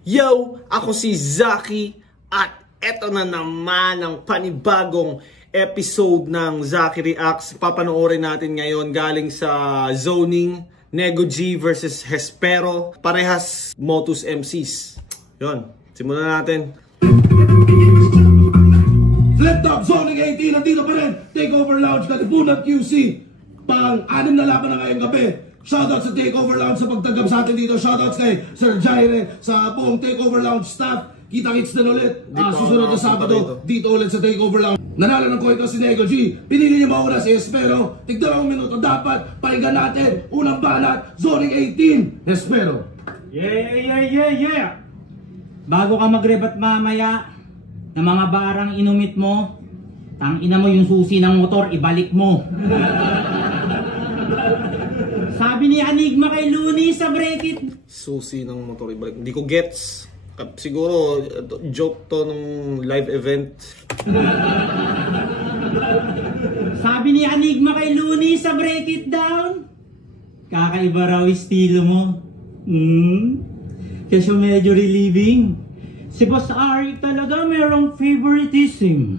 Yo! Ako si Zaki at eto na naman ang panibagong episode ng Zaki Reacts. Papanoorin natin ngayon galing sa Zoning, Nego G versus Hespero. Parehas Motus MCs. Yun, simulan natin. Flip Top, Zoning 18, nandito pa rin. Takeover Lounge, Katipunan QC. Pang-anim na laban na ngayong gabi. Shoutout sa Takeover Lounge sa pagtanggap sa atin dito. Shoutouts kay Sir Jaire sa buong Takeover Lounge staff. Kita-kits din ulit. Susunod na Sabado dito ulit sa Takeover Lounge. Nanalo ng koito si Nego G. Pinili niya mauna si Hespero. Tigdalawang minuto dapat. Pahinga natin. Unang balat. Zoning 18. Hespero. Yeah. Bago ka mag-rebat mamaya ng mga barang inumit mo, tangina mo yung susi ng motor, ibalik mo. Sabi ni Enigma kay Looney sa Break It. Susi ng motor ibalik. Hindi ko gets. Siguro joke to nung live event. Sabi ni Enigma kay Looney sa Break It Down. Kakaiba raw estilo mo. Kasi medyo relieving. Si Boss Ari talaga merong favoritism.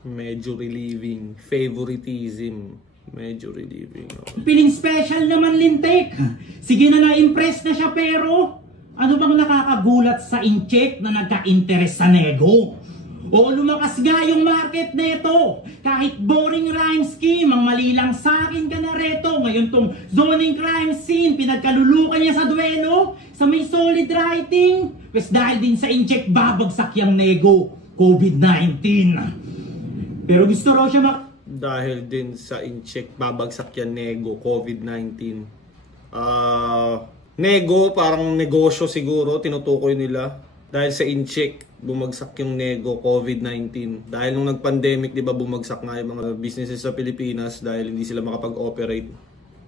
Medyo relieving. Favoritism. Medyo relieving. Piling special naman lintik. Sige na na-impress na siya pero ano bang nakakagulat sa incheck na nagka-interest sa Nego? O lumakas nga yung market neto. Kahit boring rhyme scheme, ang mali lang sa akin ka na reto. Ngayon tong zoning crime scene, pinagkalulukan niya sa duelo. Sa may solid writing, pues dahil din sa incheck babagsak yung Nego, COVID-19. Pero gusto raw siya dahil din sa incheck babagsak yan Nego, COVID-19. Nego, parang negosyo siguro, tinutukoy nila. Dahil sa incheck, bumagsak yung Nego, COVID-19. Dahil nung nag-pandemic, di ba, bumagsak nga yung mga businesses sa Pilipinas dahil hindi sila makapag-operate.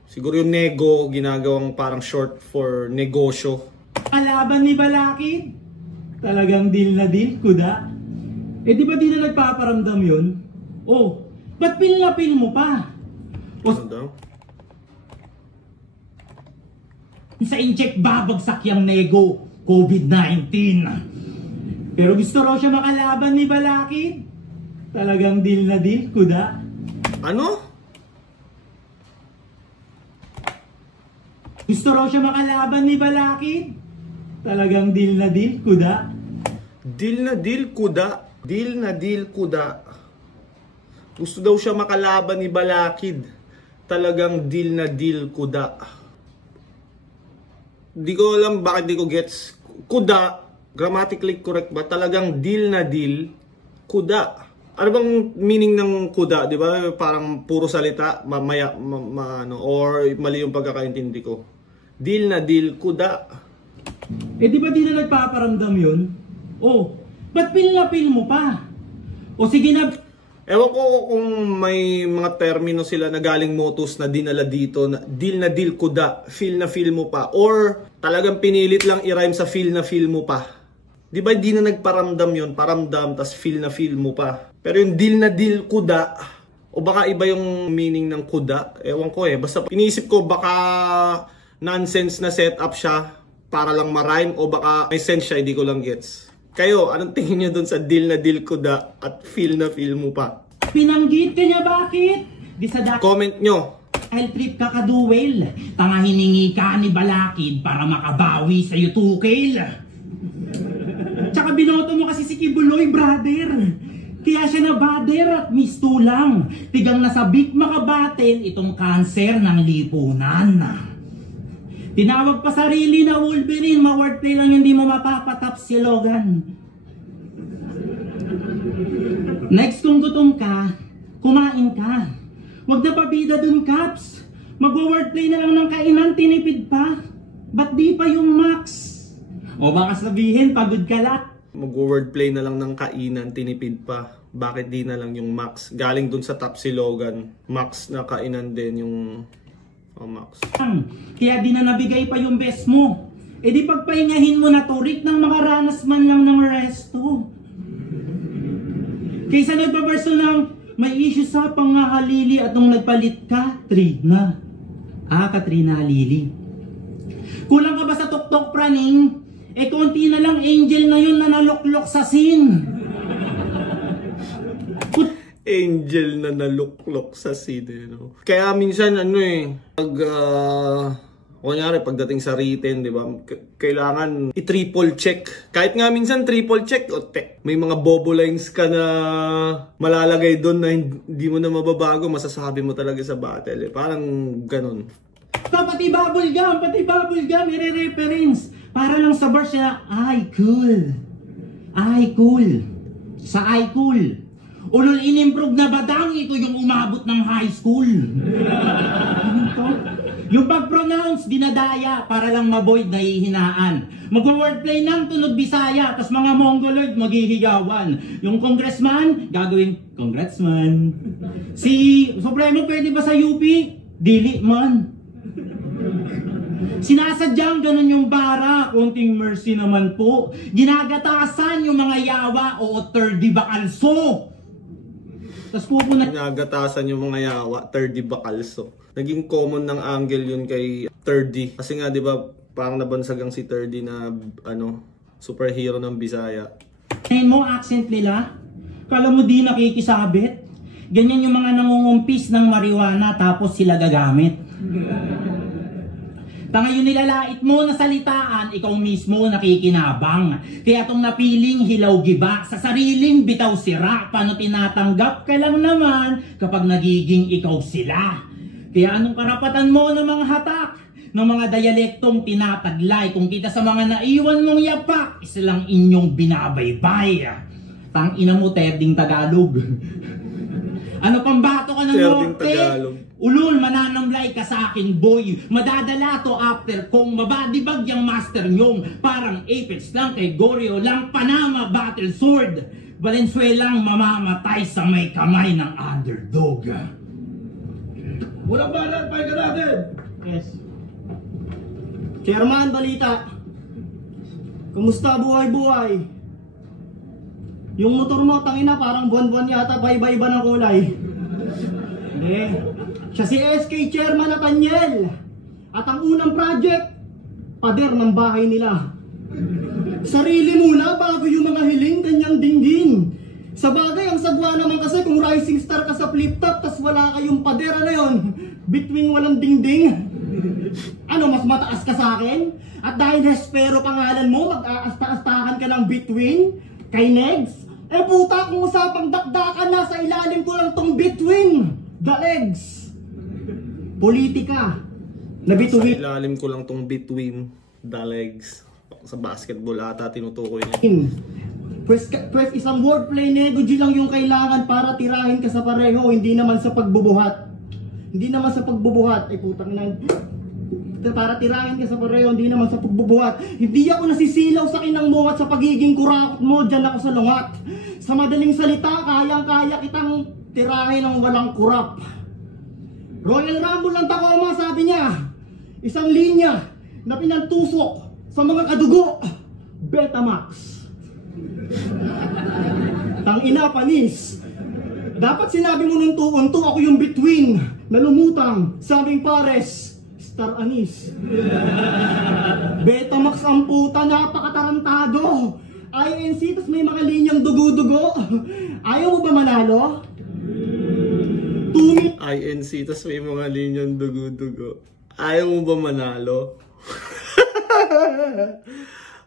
Siguro yung Nego, ginagawang parang short for negosyo. Kalaban ni Balakid? Talagang deal na deal, kuda? Eh di ba di na nagpaparamdam yun? Oh, ba't pil na pil mo pa? Ano daw? Sa incheck babagsak yung Nego, COVID-19. Pero gusto raw siya makalaban ni Balakid? Talagang deal na deal, kuda? Ano? Gusto raw siya makalaban ni Balakid? Talagang deal na deal, kuda? Deal na deal, kuda. Deal na deal, kuda. Gusto daw siya makalaban ni Balakid. Talagang deal na deal, kuda. Di ko alam bakit di ko gets. Kuda, grammatically correct ba? Talagang deal na deal, kuda. Ano bang meaning ng kuda, di ba? Parang puro salita, mamaya, or mali yung pagkakaintindi ko. Deal na deal, kuda. Eh di ba di na nagpaparamdam yun? Oh, ba't pil na pil mo pa? O sige na. Ewan ko kung may mga termino sila na galing Motus na dinala dito na deal kuda, feel na feel mo pa, or talagang pinilit lang i-rhyme sa feel na feel mo pa. Di ba di na nagparamdam yun, paramdam, tas feel na feel mo pa. Pero yung deal kuda, o baka iba yung meaning ng kuda, ewan ko basta iniisip ko baka nonsense na setup siya para lang ma-rhyme, o baka may sense siya, hindi ko lang gets. Kayo, anong tingin nyo dun sa deal kuda at feel na feel mo pa? Pinanggit ka niya bakit? Di sa comment nyo. Dahil trip ka kaduel, tanga hiningi ka ni Balakid para makabawi sa tukil. Tsaka binoto mo kasi si Kibuloy, brother. Kaya siya na bader at mistulang. Tigang nasabik makabatin itong kanser ng lipunan. Tinawag pa sarili na Wolverine, ma-wordplay lang hindi mo mapapatap si Logan. Next kung gutom ka, kumain ka. Huwag na pabida dun, Caps. Mag-wordplay na lang ng kainan, tinipid pa. Ba't di pa yung Max? O baka sabihin, pagod ka lang. Mag-wordplay na lang ng kainan, tinipid pa. Bakit di na lang yung Max? Galing dun sa top si Logan. Max na kainan din yung... Max. Kaya di na nabigay pa yung best mo. E di pagpahingahin mo na turik ng makaranas man lang ng resto. Kaysa nagpabarso ng may issue sa pangahalili at nung nagpalit ka, Trina. Katrina Lili. Kulang ka ba sa tuktok praning? Eh konti na lang angel na yun na naluklok sa scene. Angel na naluklok sa scene, no? Kaya minsan pag kunyari pagdating sa written, di ba? Kailangan i-triple check. Kahit nga minsan triple check, may mga bobo lines ka na malalagay doon na hindi mo na mababago, masasabi mo talaga sa battle. Parang ganun. Pati bubble gum, i-reference. Para lang sa verse na, ay cool. Sa ay cool. Ulol inimprove na badang, ito yung umabot ng high school. Yung pag-pronounce, dinadaya para lang ma-void nahihinaan. Magwa-wordplay ng tunog Bisaya, tas mga Mongoloid maghihigawan. Yung congressman, gagawin congressman. Si Supremo pwede ba sa UP? Dili man. Sinasadyang ganun yung bara, konting mercy naman po. Ginagatasan yung mga yawa o third bakalso. Tapos Ginagatasan yung mga yawa, third bakalso. Naging common ng angle yun kay 3D. Kasi nga 'di ba, parang nabansagang si 3D na superhero ng Bisaya. Mo accent nila. Kala mo di nakikisabit. Ganyan yung mga nangungumpis ng marijuana tapos sila gagamit. Ngayon nilalait mo na salitaan, ikaw mismo nakikinabang. Kaya tong napiling hilaw-giba, sa sariling bitaw sira, paano tinatanggap ka lang naman kapag nagiging ikaw sila. Kaya anong karapatan mo ng mga hatak, ng mga dialektong tinataglay, kung kita sa mga naiwan mong yapak, isa lang inyong binabaybay. Tangina mo, terding Tagalog. Ano pang bato ka ng norte? Ulol, mananamlay ka sa akin, boy. Madadala to after kong mabadibag yung master nyong. Parang Apex lang kay Goryo lang Panama Battle Sword. Valenzuelang mamamatay sa may kamay ng underdog. Walang balat, pahinga natin! Yes. Chairman, balita. Kumusta buhay-buhay? Yung motor mo, tangina, parang buwan-buwan yata, paiba-iba ng kulay. Hindi. Siya si SK Chairman Nathaniel. At ang unang project, pader ng bahay nila. Sarili muna bago yung mga hiling, kanyang dinggin. Sa bagay, ang sagwa naman kasi kung rising star ka sa flip-top, tas wala kayong pader, ano yun? Between walang dingding. Ano, mas mataas ka sa akin? At dahil Hespero pangalan mo, mag-aasta-astahan ka ng between kay Negs? Eh puta, kung usapang dakdakan na, sa ilalim ko lang tong between the legs. Politika na between. Sa ilalim ko lang tong between the legs. Sa basketball ata tinutukoy niya. Press isang wordplay, nego G lang yung kailangan para tirahin ka sa pareho, hindi naman sa pagbubuhat. Hindi naman sa pagbubuhat. Eh putang ina. Para tirahin ka sa pareho, hindi naman sa pagbubuhat. Hindi ako nasisilaw sa kinang mo at sa pagiging kurakot mo, dyan ako sa lungat. Sa madaling salita, kayang-kaya kitang tirahin ng walang kurap. Royal Rumble ng Tacoma, sabi niya, isang linya na pinantusok sa mga kadugo, Betamax. Tangina, panis. Dapat sinabi mo nung tuon-to, ako yung between na lumutang sa aming pares, Star Anis. Betamax ang puta, napakatarantado. INC, tas may mga linyang dugo-dugo. Ayaw mo ba manalo? INC, tas may mga linyang dugo-dugo. Ayaw mo ba manalo?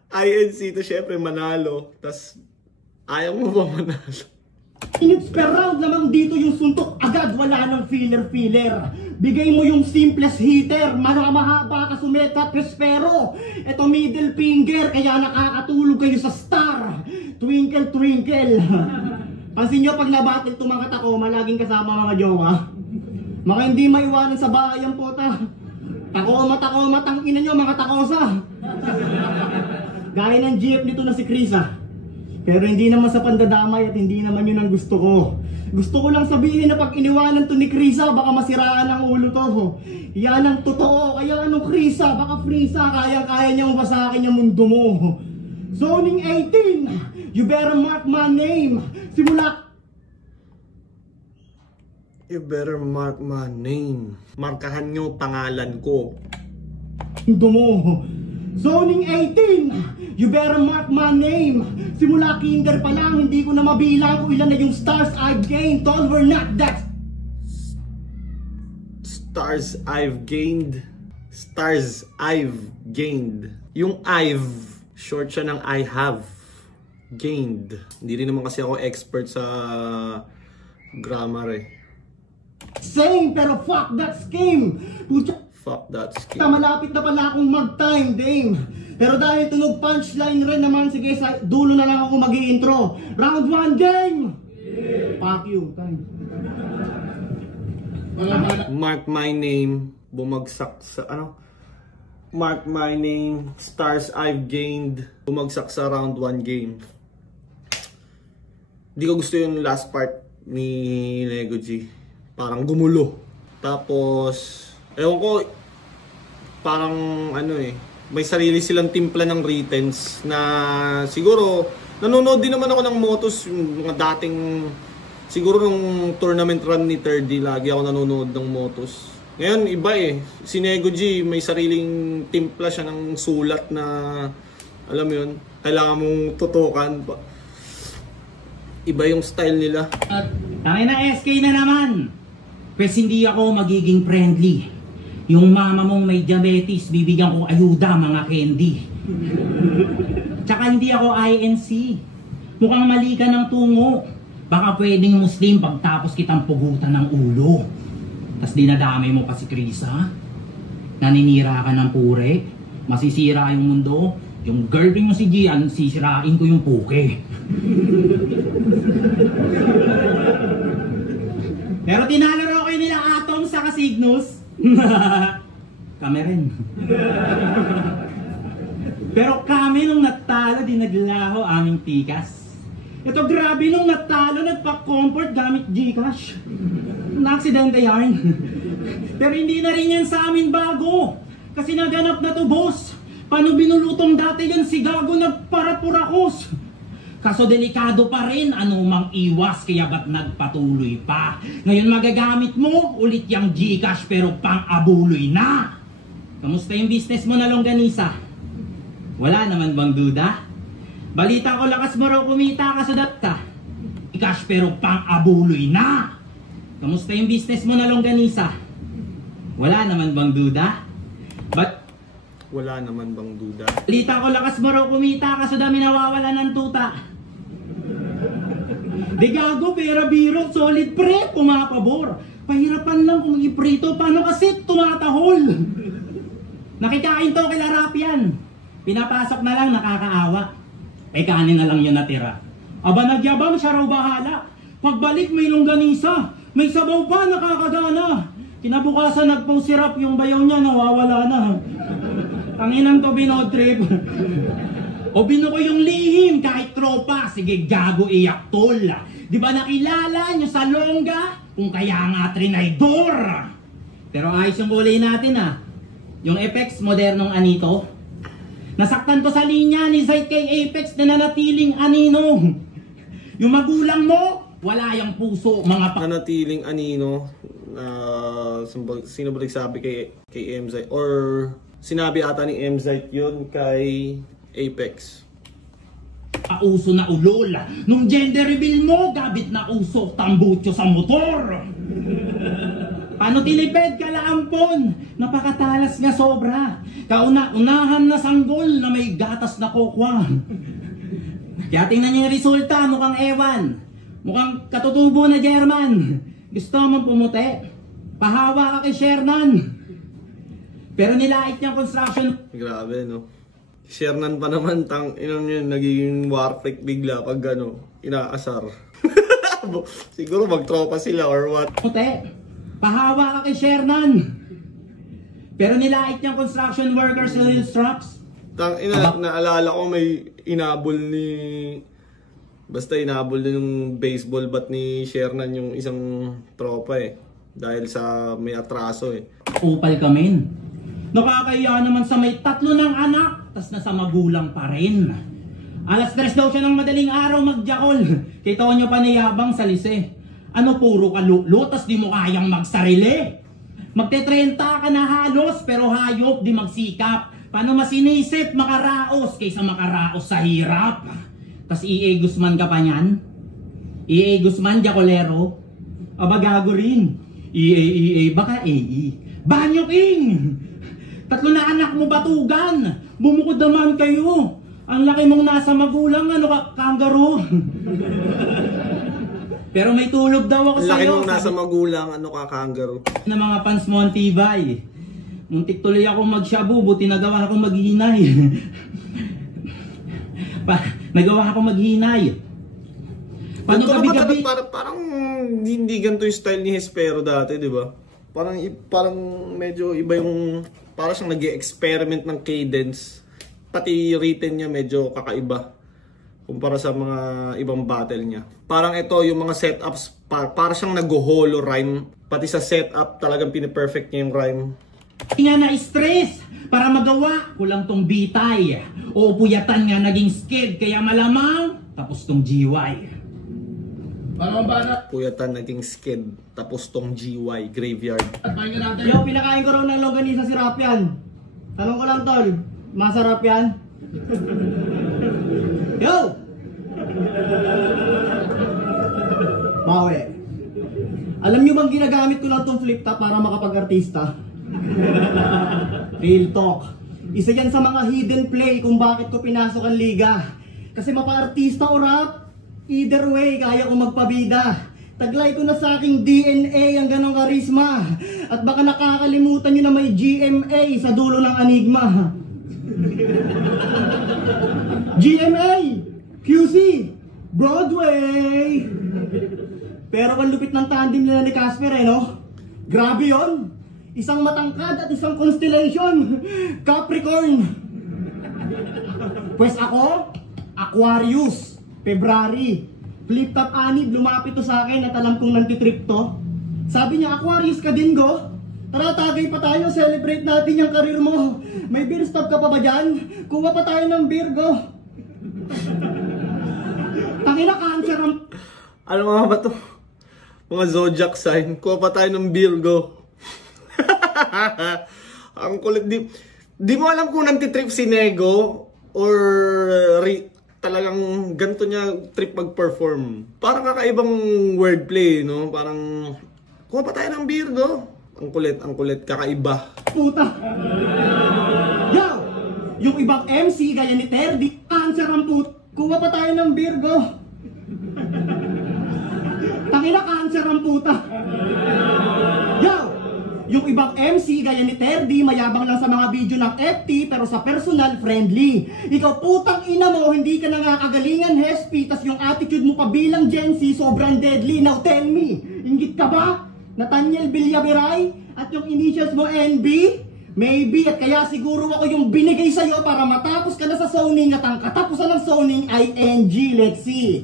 INC, tas syempre manalo. Tas ayaw mo ba manalo? Minutes per round lamang dito yung suntok, agad wala ng filler-filler. Bigay mo yung simplest hitter, mahaba ka sumetat, pero eto middle finger, kaya nakakatulog kayo sa star. Twinkle, twinkle. Pansin nyo, pag nabatil itong mga Tacoma, laging kasama mga jowa. Mga hindi maiwanan sa bahay ang puta. Tacoma, tangina nyo, mga takosa. Gaya ng jeep nito na si Krisa. Pero hindi naman sa pandadamay at hindi naman yun ang gusto ko. Gusto ko lang sabihin na pag iniwanan to ni Krisa, baka masiraan ang ulo to. Yan ang totoo. Kaya anong Krisa, baka Frisa, kaya niyang wasakin yung mundo mo. Zoning 18, you better mark my name. Simula. You better mark my name. Markahan nyo pangalan ko. Mundo mo. Zoning 18, You better mark my name. Simula kinder pa lang, hindi ko na mabilang kung ilan na yung stars I've gained. Tol, we're not that. Stars I've gained. Stars I've gained. Yung I've, short siya ng I have gained. Hindi rin naman kasi ako expert sa grammar eh. Same, pero fuck that scheme. Pucha, Fuck that scheme. malapit na pala akong mag-time, dame. Pero dahil tunog punchline rin naman, sige, sa dulo na lang ako mag-i-intro. Round 1, game! Fuck you, time. Mark my name, bumagsak sa ano? Mark my name, stars I've gained, bumagsak sa round 1 game. Hindi ko gusto yung last part ni Nego G. Parang gumulo. Tapos, ewan ko, parang ano eh, may sarili silang timpla ng returns na siguro, nanonood din naman ako ng Motos, yung mga dating, siguro nung tournament run ni 3D, lagi ako nanonood ng Motos. Ngayon, iba eh. Si Nego G, may sariling timpla siya ng sulat na, alam mo yun, kailangan mong tutukan. Iba yung style nila. Tangin na SK na naman. Pwes hindi ako magiging friendly. Yung mama mong may diabetes, bibigyan ko ayuda mga candy. Tsaka hindi ako INC. Mukhang mali ka ng tungo. Baka pwedeng Muslim pagtapos kitang pugutan ng ulo. Tas dinadamay mo pa si Krisa. Naninira ka ng pure. Masisira yung mundo. Yung girlfriend mo si Gian, sisirain ko yung puke. Pero tinalaro kayo nila Atom sa Cygnus. Kami rin. Pero kami nung natalo, di naglaho aming tikas. Ito grabe nung natalo, nagpa-comfort gamit Gcash. Na-aksidente yan. Pero hindi na rin yan sa amin bago. Kasi naganap na to, boss. Paano binulutong dati yan si Gago nagparapurakos? Kaso delikado pa rin, anumang iwas, kaya ba't nagpatuloy pa? Ngayon magagamit mo ulit yung Gcash pero pang-abuloy na. Kamusta yung business mo na longganisa? Wala naman bang duda? Balita ko lakas mo raw kumita ka sa data. Gcash pero pang-abuloy na. Kamusta yung business mo na longganisa? Wala naman bang duda? Wala naman bang duda? Balita ko lakas mo raw kumita ka sa dami nawawala ng tuta. Di Gago, pera biro, solid pre, pumapabor. Pahirapan lang kung iprito, paano kasi tumatahol? Nakikain to kila Rapian. Pinapasok na lang, nakakaawa. Kanin na lang yun natira. Aba nagyabang, siya raw bahala. Pagbalik may longganisa, may sabaw pa, nakakagana. Kinabukasan nagpong sirap, yung bayaw niya nawawala na. Tanginan to binodrip. O binuko yung lihim kahit tropa. Sige Gago iyak tol. Di ba nakilala nyo sa longga? Kung kaya nga trinaydor. Pero ayos yung kulay natin ah. Yung Apex modernong anito. Nasaktan to sa linya ni Zayt kay Apex na nanatiling anino. Yung magulang mo, wala yung puso mga Nanatiling anino. Sino ba nagsabi kay MZ? Or sinabi ata ni MZ yun kay Apex. Pauso na ulol. Nung gender reveal mo, gabit na usok tambutso sa motor. Paano tinipid ka laampon? Napakatalas nga sobra. Kauna-unahan na sanggol na may gatas na kokwa. Kaya tingnan niyo yung resulta, mukhang ewan. Mukhang katutubo na German. Gusto mong pumuti? Pahawa ka kay Shernan. Pero nilait niyang construction. Grabe no. Shernan pa naman inom yun, nagiging war freak bigla pag inaasar. Siguro magtropa sila or what. Pumuti. Pahawa ka kay Shernan. Pero nilait niyang construction workers sa trucks. Naalala ko may inabol ni... Basta inabol din yung baseball bat ni Shernan yung isang tropa eh. Dahil sa may atraso eh. Upal ka men. Nakakaya naman sa may 3 ng anak, tas nasa magulang pa rin. Alas 3 daw siya ng madaling araw magjakol. Kita nyo pa niyabang sa lise. Ano puro kalulo, tas di mo kayang magsarili. Magte-30 ka na halos, pero hayop di magsikap. Paano mas inisip makaraos kaysa makaraos sa hirap? Tas E.A. Guzman ka pa niyan? E.A. Guzman, Jacolero? Aba gago rin. E.A. baka A.E. Banyo King! 3 na anak mo batugan! Bumukod naman kayo! Ang laki mong nasa magulang, ano ka, kangaroo? Pero may tulog daw ako Ang laki sa'yo. mong nasa magulang, ano ka, kangaroo. Na mga fans mo ang tibay. Muntik tuloy akong magshabu, buti nagawa akong maghinay. Nagawa akong maghinay. Paano gabi-gabi? Parang hindi ganito yung style ni Hespero dati, di ba? Parang medyo iba yung... Parang siyang nag-experiment ng cadence. Pati written niya medyo kakaiba kumpara sa mga ibang battle niya. Parang ito, yung mga setups, para siyang nag-holo rhyme. Pati sa setup, talagang piniperfect niya yung rhyme. Hindi nga na-stress para magawa. Kulang tong bitay. O puyatan nga naging skid, kaya malamang tapos tong GY. Puyatan naging skid, tapos tong GY, graveyard. Yo, pinakain ko raw ng longganisa si Rapian. Tanong ko lang, tol. Masarap yan? Yo! Bawi. Alam nyo bang ginagamit ko lang tong flip top para makapag-artista? Real talk. Isa yan sa mga hidden play kung bakit ko pinasok ang liga. Kasi mapa-artista o rap, either way, kaya ko magpabida. Taglay ko na sa aking DNA ang ganong karisma. At baka nakakalimutan nyo na may GMA sa dulo ng enigma. GMA, QC, Broadway. Pero ang lupit ng tandem nila ni Casper no? Grabe yon. Isang matangkad at isang constellation, Capricorn. Pues ako, Aquarius, February. Flip top anib, lumapit to sa akin at alam kong nantitrip to. Sabi niya, Aquarius ka din, go? Tara, tagay pa tayo, celebrate natin yung karir mo. May beer stop ka pa ba dyan? Kuha pa tayo ng beer, go. Tangina, cancer ang... Ano mga ba to? Mga zodiac sign. Kuha pa tayo ng Virgo. Ang kulit. Di mo alam kung nantitrip si Nego or talagang ganito niya trip mag-perform. Parang kakaibang wordplay, no? Parang kuha pa tayo ng Virgo. Ang kulit, kakaiba. Puta! Yo! Yung ibang MC gaya ni Terdy, cancer ang put. Kuha pa tayo ng Virgo. Tangina, cancer ang puta. Yo! Yung ibang MC gaya ni Terdy, mayabang lang sa mga video ng FT pero sa personal friendly. Ikaw putang ina mo, hindi ka nangakagalingan Hespi, tas yung attitude mo pa bilang Gen Z sobrang deadly. Now tell me, inggit ka ba? Nathaniel Villaveray at yung initials mo NB? Maybe, at kaya siguro ako yung binigay sa'yo para matapos ka na sa zoning at ang katapusan ng zoning ay NG. Let's see.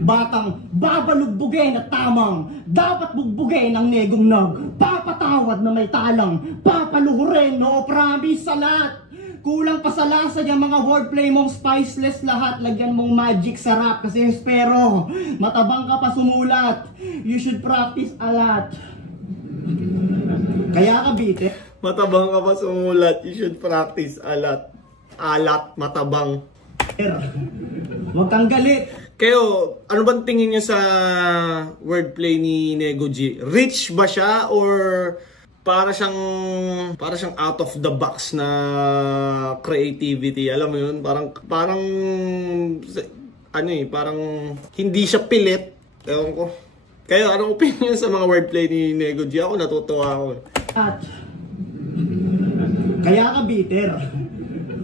Batang babalugbugin at tamang dapat bugbugin ang negong papatawad na may talang papaluhurin. No promise salat. Kulang pa sa lasa yung mga wordplay mong spiceless lahat. Lagyan mong magic sarap kasi espero matabang ka pa sumulat. You should practice a lot. Kaya ka bite. Matabang ka pa sumulat. You should practice a lot. Alat, matabang. Huwag kang galit. Kayo, ano bang tingin niyo sa wordplay ni Nego G? Rich ba siya or para siyang out of the box na creativity? Alam mo yun, parang hindi siya pilit. Ewan ko. Kayo, anong opinion sa mga wordplay ni Nego G? Ako natutuwa ako. At kaya ka bitter.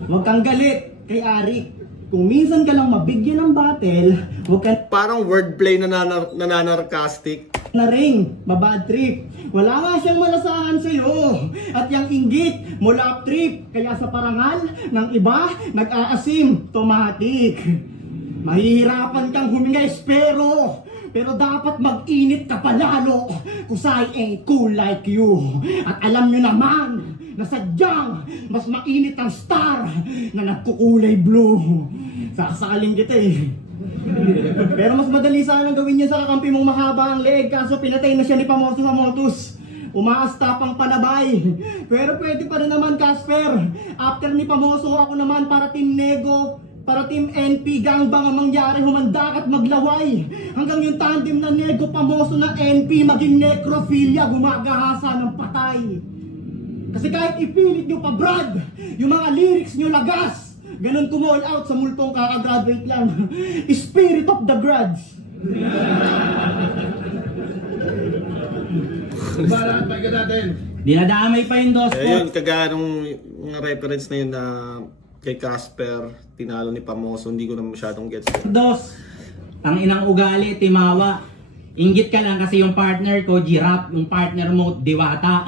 Huwag kang galit kay Arik. Kung minsan ka lang mabigyan ng battle, huwag kang Parang wordplay na nananarcastic. na ring, mabad trip. Wala nga siyang malasahan sa'yo. At yung inggit, mulap trip. Kaya sa parangal ng iba, nag-aasim, automatic. Mahihirapan kang huminga, pero dapat mag-init ka palalo. Cause I ain't cool like you. At alam nyo naman, na sadyang mas mainit ang star na nagkukulay blue. Sasakalin kita Pero mas madali sanang gawin niya sa kakampi mong mahaba ang leeg, kaso pinatay na siya ni Pamotus. Umaasta pang panabay. Pero pwede pa rin naman, Casper. After ni Pamoso, ako naman para Team Nego, para Team NP, gangbang ang mangyari, humanda at maglaway. Hanggang yung tandem na Nego, Pamoso na NP, maging necrophilia, gumagahasa ng patay. Kasi kahit ipilit nyo pa, Brad, yung mga lyrics nyo lagas. Ganun kumall out sa multong kakagraduate lang. Spirit of the Grads. Barat, balik natin. Dinadamay pa yung dos po. Ayun, kagaya nung mga reference na yun na kay Casper, tinalo ni Pamoso, hindi ko na masyadong gets. Dos, ang inang ugali, Timawa. Inggit ka lang kasi yung partner ko, Giraffe, yung partner mo, Diwata.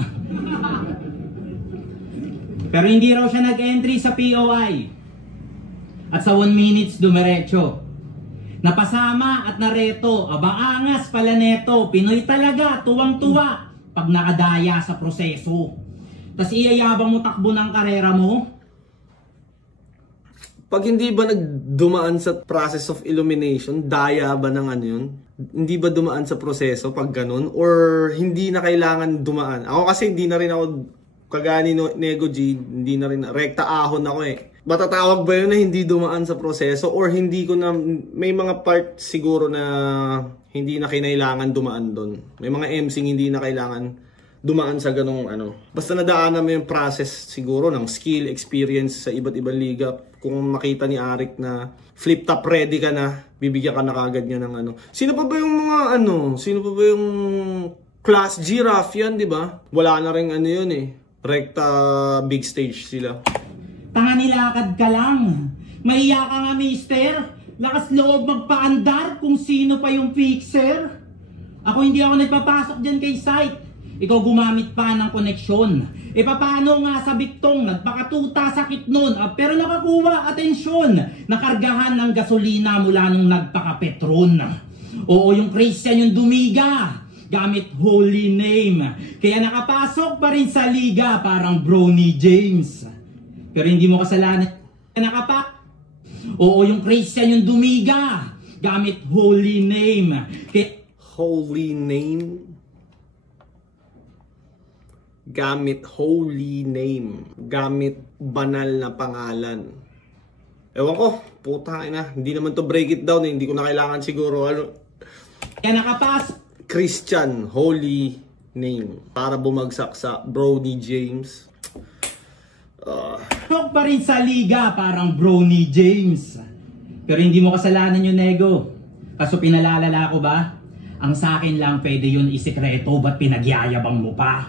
Pero hindi raw siya nag-entry sa POI. At sa 1 minutes, dumiretso. Napasama at nareto, aba angas pala neto, Pinoy talaga, tuwang-tuwa pag nakadaya sa proseso. Tas iyayabang mo takbo ng karera mo. Pag hindi ba nagdumaan sa process of illumination, daya ba ng ano yun? Hindi ba dumaan sa proseso pag ganun? Or hindi na kailangan dumaan? Ako kasi hindi na rin ako, kagaya ni Nego G, hindi na rin, rekta ahon ako eh. Matatawag ba yun na hindi dumaan sa proseso? Or hindi ko na, may mga part siguro na hindi na kinailangan dumaan doon. May mga MCing hindi na kailangan dumaan sa ganong ano. Basta nadaanan mo yung process siguro ng skill, experience sa iba't ibang liga. Kung makita ni Arik na flip top ready ka na, bibigyan ka na kagad niya ng ano. Sino pa ba yung mga ano? Sino pa ba yung class Giraffe yan, di ba? Wala na rin ano yun eh. Rekta big stage sila. Tanga nilakad ka lang. Mahiya ka nga, mister. Lakas loob magpaandar kung sino pa yung fixer. Ako hindi ako nagpapasok dyan kay site. Ikaw gumamit pa ng koneksyon. E paano nga sa biktong nagpakatuta sakit nun, pero nakakuha atensyon. Nakargahan ng gasolina mula nung nagpakapetron. Oo, yung Christian yung dumiga gamit holy name. Kaya nakapasok pa rin sa liga parang Bronny James. Pero hindi mo kasalanan Oo, yung Christian yung dumiga gamit holy name. Holy name? Gamit holy name. Gamit banal na pangalan. Ewan ko, puta na. Hindi naman to break it down eh. Hindi ko na kailangan siguro ano. Kaya nakapasok Christian, holy name. Para bumagsak sa Bronny James. pa rin sa liga parang Bronny James. Pero hindi mo kasalanan yung Nego. Kaso pinalalala ko ba? Ang sa akin lang pwede yun isikreto, ba't pinagyayabang mo pa?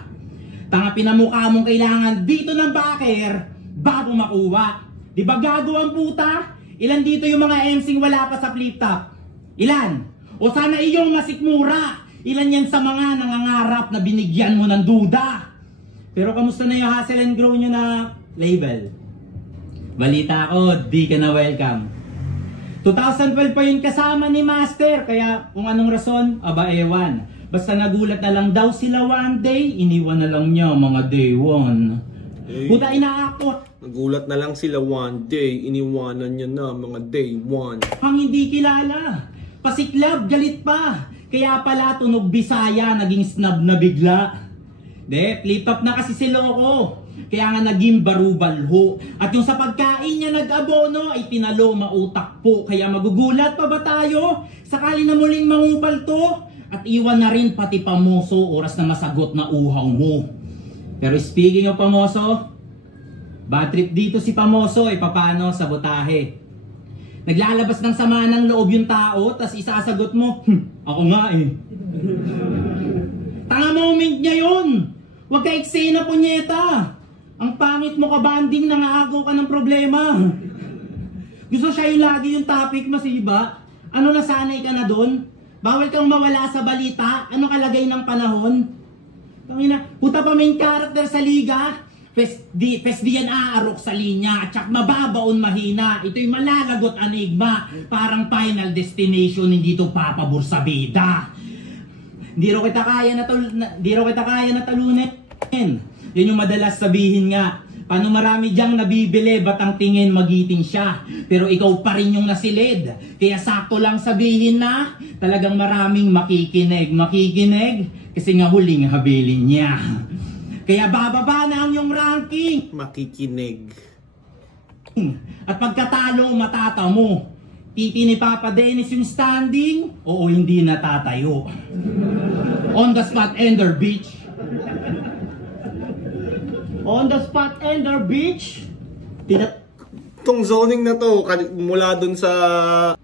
Tanga pinamukha mong kailangan dito ng backer bago makuha. Di ba gago ang puta? Ilan dito yung mga MCing wala pa sa flip top? Ilan? O sana iyong masikmura. Ilan yan sa mga nangangarap na binigyan mo ng duda? Pero kamusta na yung hustle and grow nyo na label? Balita ko, di ka na welcome. 2012 pa yun kasama ni Master, kaya kung anong rason, aba ewan. Basta nagulat na lang daw sila one day, iniwan na lang niya mga day one. Hey. Puta inaakot. Nagulat na lang sila one day, iniwanan niya na mga day one. Ang hindi kilala. Pasiklab, galit pa. Kaya pala tunog Bisaya, naging snub na bigla. De, flip top na kasi si Loco. Kaya nga naging barubalho. At yung sa pagkain niya nag-abono ay tinalo mautak po. Kaya magugulat pa ba tayo? Sakali na muling mangupal to. At iwan na rin pati Pamoso oras na masagot na uhaw mo. Pero speaking of Pamoso, bad trip dito si Pamoso ay papano sa botahe. Naglalabas ng sama ng loob yung tao, tas isasagot mo, ako nga eh. Tanga moment niya yun. Huwag ka eksena, punyeta. Ang pangit mo ka banding, nangaagaw ka ng problema. Gusto siya yung lagi yung topic, masiba. Ano nasanay ka na doon? Bawal kang mawala sa balita. Ano kalagay ng panahon? Tangina, puta pa main character sa liga. Pes di yan aarok sa linya. At syak mababaon mahina. Ito'y malalagot anigma. Parang final destination, hindi to papabor sa bida. Hindi ro kita kaya na talunin. Yan yung madalas sabihin nga. Paano marami diyang nabibili, ba't ang tingin magiting siya? Pero ikaw pa rin yung nasilid. Kaya sakto lang sabihin na talagang maraming makikinig. Makikinig Kasi nga huling habilin niya. Kaya bababa na ang iyong ranking. Makikinig. At pagkatalo, matata mo. Titi ni Papa Dennis yung standing, oo hindi natatayo. On the spot ender, bitch. On the spot ender, bitch. Itong zoning na to, mula dun sa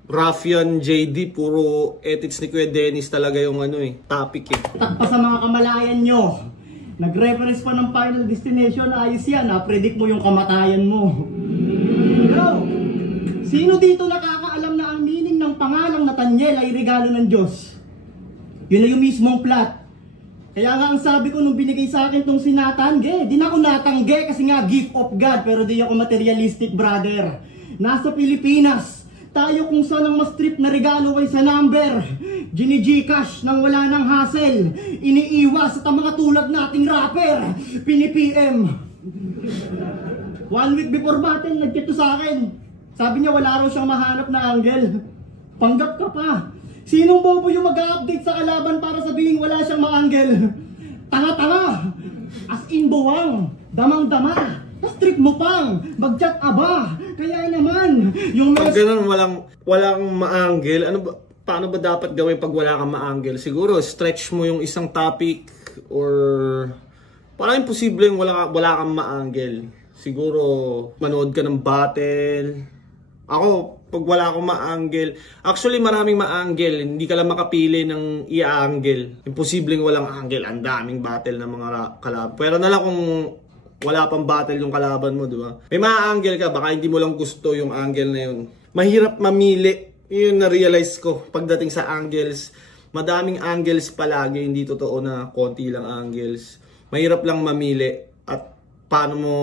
Ruffian JD, puro edits ni Kuya Dennis talaga yung topic eh. Takpa sa mga kamalayan nyo. Nag-reference pa ng Final Destination, ayos yan ha. Predict mo yung kamatayan mo. Pero, sino dito nakakaalam na ang meaning ng pangalang Nathaniel ay regalo ng Diyos? Yun na yung mismong plot. Kaya nga ang sabi ko nung binigay sa akin tong si Nathan, di na ako natangge kasi nga gift of God, pero di ako materialistic, brother. Nasa Pilipinas, tayo kung saan ang mas trip na regalo ay sa number. Gini-Gcash nang wala ng hassle. Iniiwas at ang mga tulad nating rapper. Pini-PM. 1 week before battle, nag-chat to sa akin. Sabi niya wala raw siyang mahanap na angle. Panggap ka pa. Sinong bobo yung mag-update sa kalaban para sabihin wala siyang ma-angle? Tanga-tanga. As in buwang. Damang-dama. Tapos trip mo pang. Mag-chat aba. Kaya naman. Yung Pag ganun, walang ma-angle, paano ba dapat gawin pag wala kang ma-angle? Siguro, stretch mo yung isang topic or parang imposible yung wala kang ma-angle. Siguro, manood ka ng battle. Ako, pag wala akong ma-angle, actually maraming ma-angle, hindi ka lang makapili ng i-angle. Imposible yung walang angle, ang daming battle ng mga kalaban. Pero na lang kung wala pang battle yung kalaban mo, di ba? May ma-angle ka, baka hindi mo lang gusto yung angle na yun. Mahirap mamili. Yun na-realize ko pagdating sa angles. Madaming angles palagi, hindi totoo na konti lang angles. Mahirap lang mamili at paano mo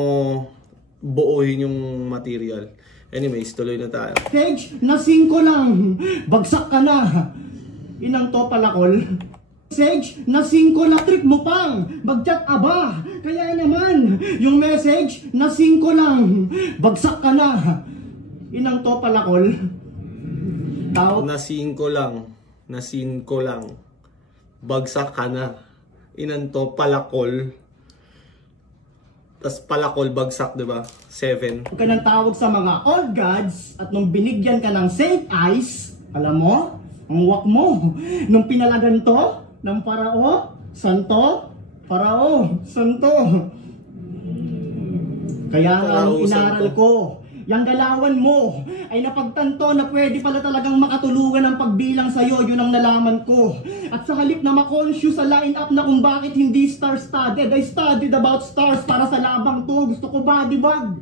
buuhin yung material. Anyways, tuloy na tayo. Stage na 5 lang. Bagsak ka na. Inang to palakol. Message na 5 na trip mo pang. Bagchat aba. Kaya naman, yung message na 5 lang. Bagsak ka na. Inang to palakol. Tao. Na 5 lang. Na 5 lang. Bagsak ka na. Inanto palakol. Tas palakol bagsak, di ba? 7. Ka nang tawag sa mga old gods at nung binigyan ka ng Saint Eyes, alam mo, ang wak mo, nung pinalagan to ng Parao, Santo, Parao, Santo. Kaya nga nung inaral ko, yung galawan mo ay napagtanto na pwede pala talagang makatulungan ng pagbilang sa'yo, yun ang nalaman ko. At sa halip na makonscious sa line-up na kung bakit hindi star-studded, I studied about stars para sa labang to. Gusto ko body bag.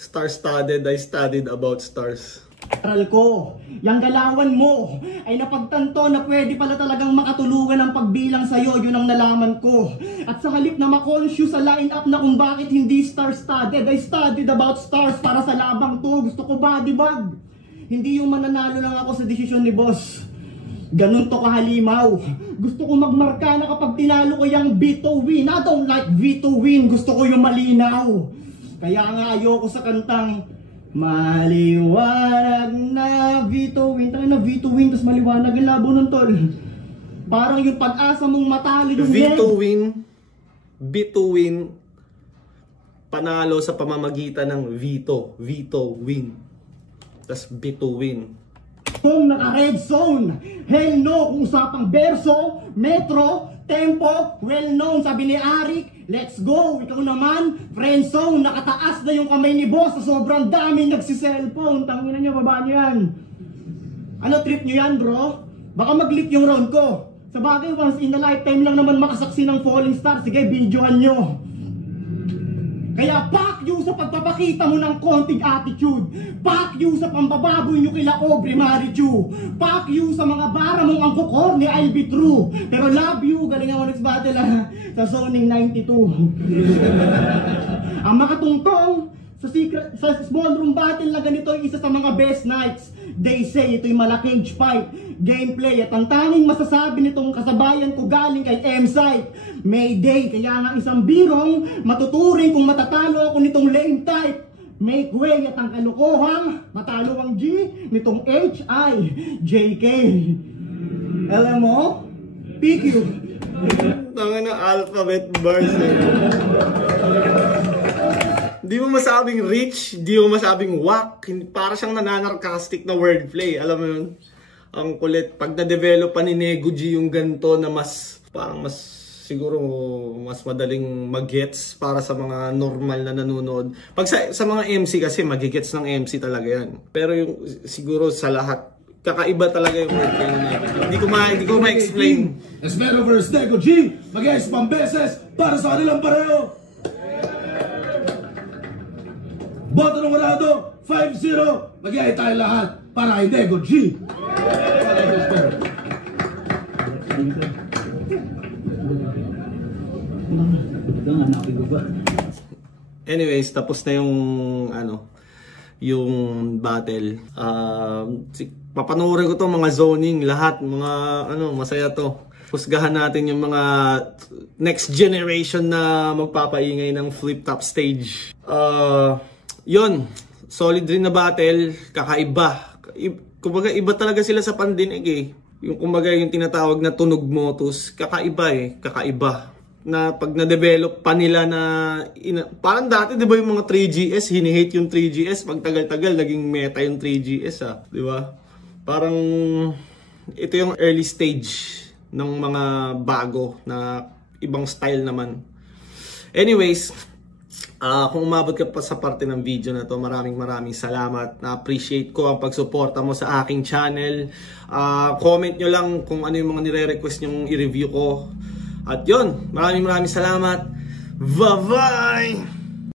Star-studded, I studied about stars. Aral ko, yung galawan mo ay napagtanto na pwede pala talagang makatulungan ng pagbilang sa'yo, yun ang nalaman ko. At sa halip na makonscious sa line-up na kung bakit hindi star-studded, I studied about stars para sa labang to. Gusto ko body bag. Hindi yung mananalo lang ako sa desisyon ni boss. Ganun to kahalimaw. Gusto ko magmarka na kapag tinalo ko yung Vito win. I don't like Vito win. Gusto ko yung malinaw. Kaya nga ayoko sa kantang maliwanag na Vito win. Tayo na Vito win, tapos maliwanag ang labo ng tol. Parang yung pag-asa mong matalo yung Vito win, panalo sa pamamagitan ng Vito win. Tapos Vito win. Kung naka-red zone, hell no, kung usapang verso, metro, tempo, well known, sabi ni Arik, let's go, ikaw naman, friend zone, nakataas na yung kamay ni boss sa sobrang daming nagsiselfone, tangina nyo, baba nyo yan. Ano trip nyo yan bro? Baka mag-leak yung round ko. Sa bagay, once in a lifetime lang naman makasaksi ng falling star, sige, binjohan nyo. Kaya fuck you sa pagpapakita mo ng konting attitude. Fuck you sa pambababoy nyo kila Aubrey Marichu. Fuck you sa mga bara mong angkokor ni I'll be true. Pero love you, galing ako next battle sa zoning 92. Ang makatungtong sa small room battle na ganito ay isa sa mga best nights. They say ito'y malakage fight, gameplay at ang tanging masasabi nitong kasabayan ko galing kay M-Site. Mayday, kaya nga isang birong matuturing kung matatalo ako nitong lame type. Make way at ang kalukuhang matalo ang G nitong H-I-J-K. Alam mo, PQ, Tanga na alphabet bars eh. Di mo masabing rich, di mo masabing whack. Para siyang nananarcastic na wordplay. Alam mo yun? Ang kulit. Pag na-develop pa ni Nego G yung ganito na mas, parang mas, siguro mas madaling mag-gets para sa mga normal na nanonood. Pag sa mga MC kasi, mag-gets ng MC talaga yan. Pero yung siguro sa lahat, kakaiba talaga yung wordplay ni Nego G. Hindi ko ma-explain. Esmero vs. Nego G, mag-ice pang beses para sa kanilang pareho. Boto ng Warado, 5-0. Mag-iay tayo lahat para kay Nego G. Anyways, tapos na yung yung battle. Papanoorin ko to mga zoning, lahat mga masaya to. Husgahan natin yung mga next generation na magpapaingay ng flip top stage. Yun, solid rin na battle, kakaiba. Kumbaga iba talaga sila sa pandinig eh. Yung kumbaga yung tinatawag na tunog motus, kakaiba eh, kakaiba. Na pag na-develop pa nila na parang dati 'di ba yung mga 3GS, hini-hate yung 3GS, pag tagal-tagal naging meta yung 3GS 'di ba? Parang ito yung early stage ng mga bago na ibang style naman. Anyways, kung umabot ka pa sa parte ng video na to, maraming salamat. Na-appreciate ko ang pagsuporta mo sa aking channel. Comment nyo lang kung ano yung mga nire-request nyong i-review ko. At yun, maraming salamat. Bye-bye!